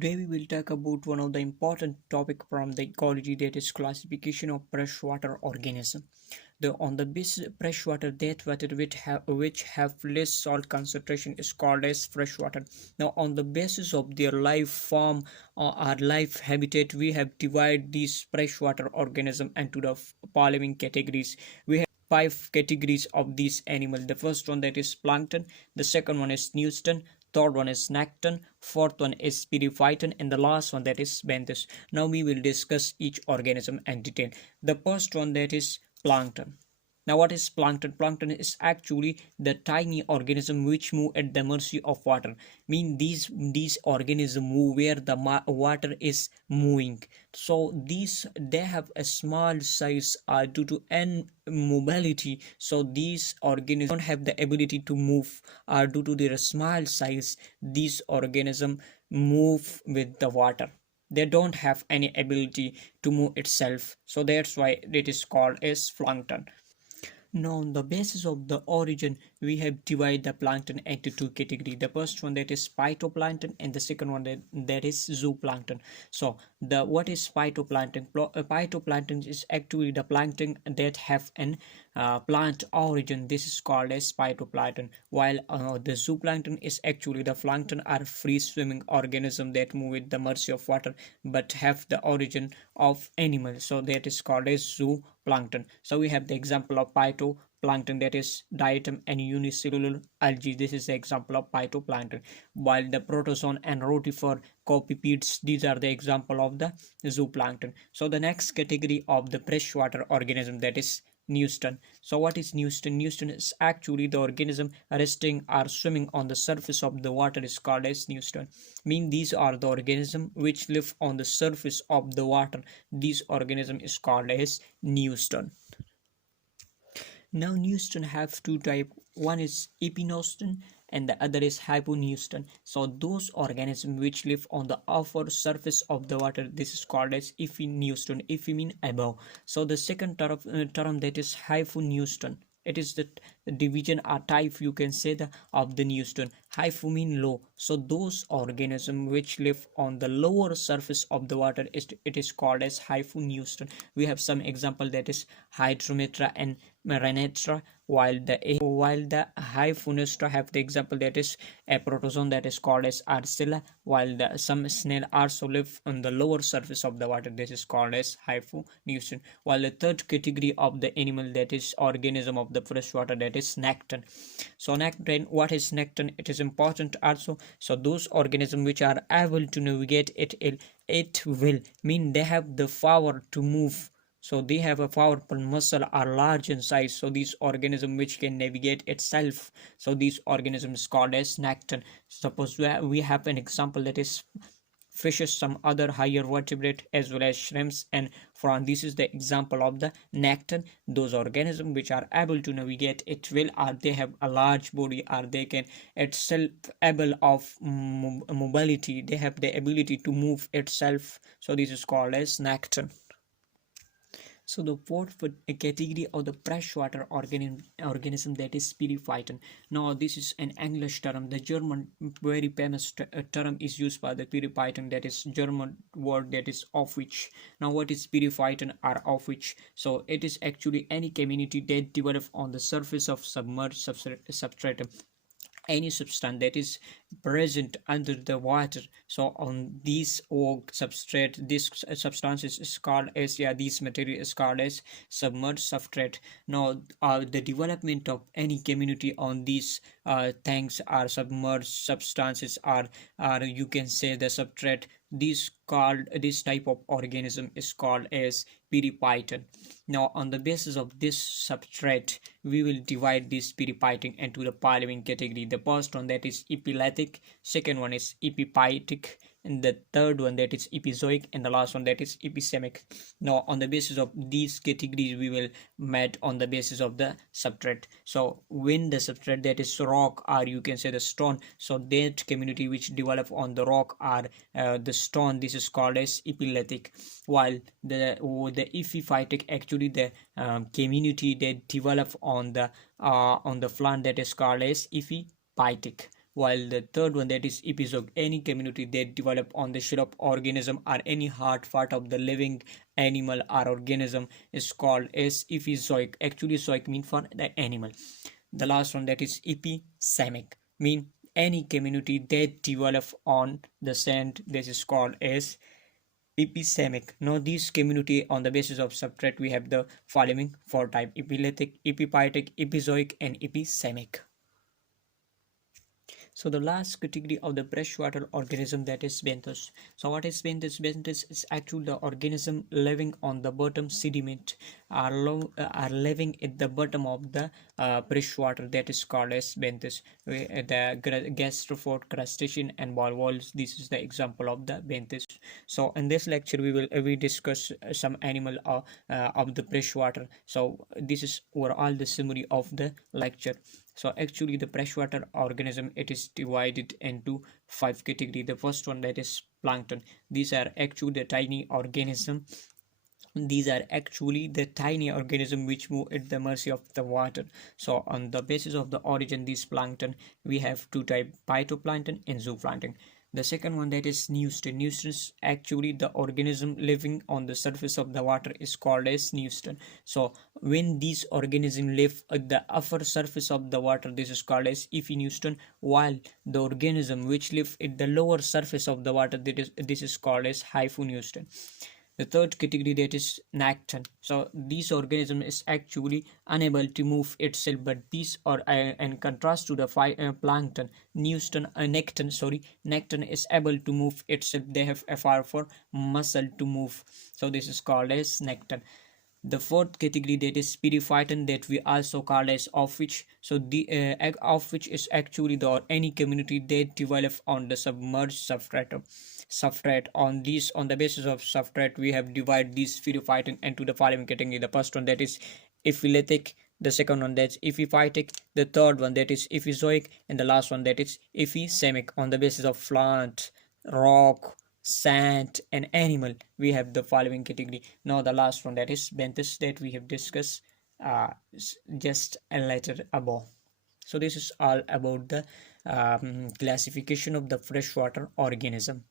Today we will talk about one of the important topic from the ecology, that is classification of freshwater organism. On the basis freshwater, that water which have less salt concentration is called as freshwater. Now on the basis of their life form or life habitat, we have divided these freshwater organism into the following categories. We have five categories of these animal. The first one, that is plankton. The second one is newton. Third one is necton. Fourth one is periphyton, and the last one, that is benthos. Now we will discuss each organism in detail. The first one, that is plankton. Now what is plankton? Plankton is actually the tiny organism which move at the mercy of water. Mean these organisms move where the water is moving. So these, they have a small size due to mobility. So these organisms don't have the ability to move due to their small size. These organisms move with the water. They don't have any ability to move itself, so that's why it is called as plankton. Now, on the basis of the origin, we have divided the plankton into two categories. The first one, that is phytoplankton, and the second one, that is zooplankton. So, the what is phytoplankton? Phytoplankton is actually the plankton that have an plant origin. This is called as phytoplankton. While the zooplankton is actually the plankton are free swimming organism that move with the mercy of water but have the origin of animals. So that is called as zooplankton. So we have the example of phytoplankton, that is diatom and unicellular algae. This is the example of phytoplankton. While the protozoan and rotifer copepods, these are the example of the zooplankton. So the next category of the freshwater organism, that is newton. So what is newton? Newton is actually the organism resting or swimming on the surface of the water is called as newton. Mean these are the organisms which live on the surface of the water. This organism is called as newton. Now newton have two types. One is epineuton and the other is hyponeuton. So those organisms which live on the upper surface of the water, this is called as epineuton. Epi mean above. So the second term that is hyponeuton. It is the division or type, you can say, of the newton. Hypho mean low. So those organisms which live on the lower surface of the water, it is called as hyponeuton. We have some example, that is hydrometra and Maranatra, while the hyphonestra have the example, that is a protozoan that is called as Arcilla, while some snail also live on the lower surface of the water. This is called as hyphoneutron. While the third category of the animal, that is organism of the freshwater, that is necton. So necton, what is necton? It is important also. So those organisms which are able to navigate it will mean they have the power to move. So they have a powerful muscle, are large in size. So these organism which can navigate itself. So these organisms called as necton. Suppose we have an example, that is fishes, some other higher vertebrate as well as shrimps and prawn. This is the example of the necton. Those organisms which are able to navigate it will, or they have a large body, or they can itself able of mobility. They have the ability to move itself. So this is called as necton. So the fourth category of the freshwater organism, that is periphyton. Now this is an English term. The German very famous term is used by the periphyton, that is German word, that is of which. Now what is periphyton or of which? So it is actually any community that develop on the surface of submerged substratum. Any substance that is present under the water. So on this substrate, this substance is called as, this material is called as submerged substrate. Now the development of any community on these things are submerged substances, are you can say the substrate. This type of organism is called as periphyton. Now on the basis of this substrate, we will divide this periphyton into the following category. The first one, that is epiphytic, second one is epiphytic, and the third one, that is epizoic, and the last one, that is episemic. Now on the basis of these categories, we will met on the basis of the substrate. So when the substrate, that is rock, or you can say the stone, so that community which develop on the rock or the stone, this is called as epiphytic. While the epiphytic, actually the community that develop on the plant, that is called as epiphytic. while the third one, that is epizoic, any community that develop on the shell of organism or any hard part of the living animal or organism is called as epizoic. Actually zoic mean for the animal. The last one, that is epistemic, mean any community that develop on the sand, this is called as epistemic. Now this community on the basis of substrate we have the following four type: epilithic, epiphytic, epizoic and epistemic. So the last category of the freshwater organism, that is benthos. So what is benthos? Benthos is actually the organism living on the bottom sediment, are living at the bottom of the freshwater, that is called as benthos. The gastropod, crustacean and bivalves, this is the example of the benthos. So in this lecture we discuss some animal of the freshwater. So this is overall the summary of the lecture. So actually the freshwater organism, it is divided into five category. The first one, that is plankton. These are actually the tiny organism. These are actually the tiny organism which move at the mercy of the water. So on the basis of the origin, this plankton, we have two type: phytoplankton and zooplankton. The second one, that is neuston. Neuston is actually the organism living on the surface of the water, is called as neuston. So when these organisms live at the upper surface of the water, this is called as epheneuston, while the organism which live at the lower surface of the water, this is called as hyphoneuston. The third category, that is necton. So this organism is actually unable to move itself, but these are in contrast to the plankton, neuston, necton is able to move itself. They have a powerful muscle to move, so this is called as necton. The fourth category, that is periphyton, that we also call as of which. So the of which is actually the any community that develop on the submerged substrate. On this, on the basis of substrate, we have divided these periphyton into the following category. The first one, that is epiphytic. The second one, that's epiphytic. The third one, that is epizoic. And the last one, that is epistemic. On the basis of plant, rock, sand and animal, we have the following category. Now the last one, that is benthos, that we have discussed just a letter above. So this is all about the classification of the freshwater organism.